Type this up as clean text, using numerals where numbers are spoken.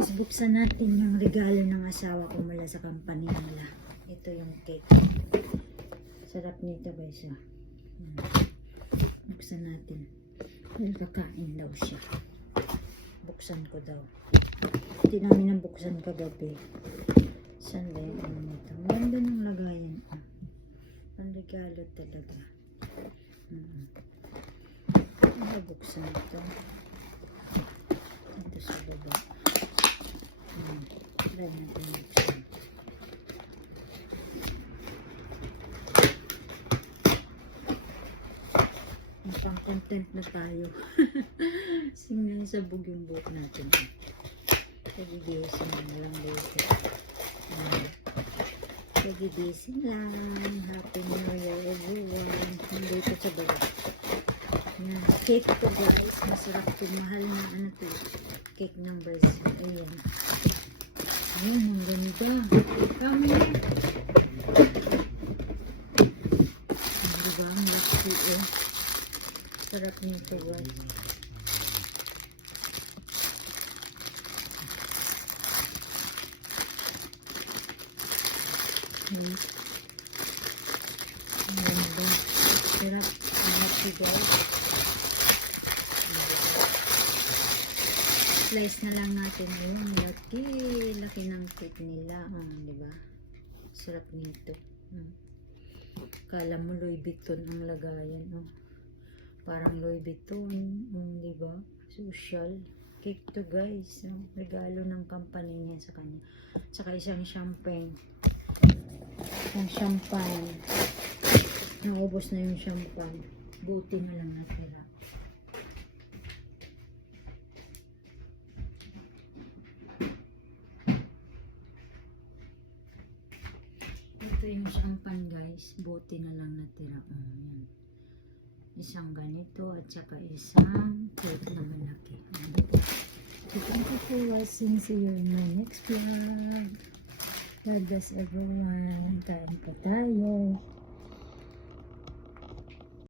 Guys, buksan natin yung regalo ng asawa ko mula sa company nila. Ito yung cake. Sarap nito guys. Buksan natin. Dahil kakain daw siya. Buksan ko daw. Hindi namin nabuksan kagabi. Saan ba yung ano nito? Maganda ng lagayan. Ang regalo talaga. Nabuksan ito. Ito sa baba. Try natin buksan. Pang-content na tayo. Singnan sa yung buhok natin. Kagigising na lang dito. Kagigising lang. Happy New Year everyone. Nandito sa baba. Yan. Cake to guys. Masarap to. Mahal na ano to. Cake numbers. Ayan. Ayan. Ang ganda. Kami na. Diba? Ang laki eh. Sarap nito guys. Ang ganda. Sarap. Ang laki guys. Slice na lang natin yung laki. Laki ng cake nila. Diba? Sarap nito. Kala mo Louis Vuitton ang lagayan. Parang Louis Vuitton, di ba? Social. Cake to guys. Regalo ng company niya sa kanya. Tsaka isang champagne. Isang champagne. Naubos na yung champagne. Buti na lang natira. Ito yung champagne guys. Buti na lang natira. Yan. Isang ganito at saka isang cake na malaki. So, thank you for watching. See you in my next vlog. God bless everyone. Kain pa tayo.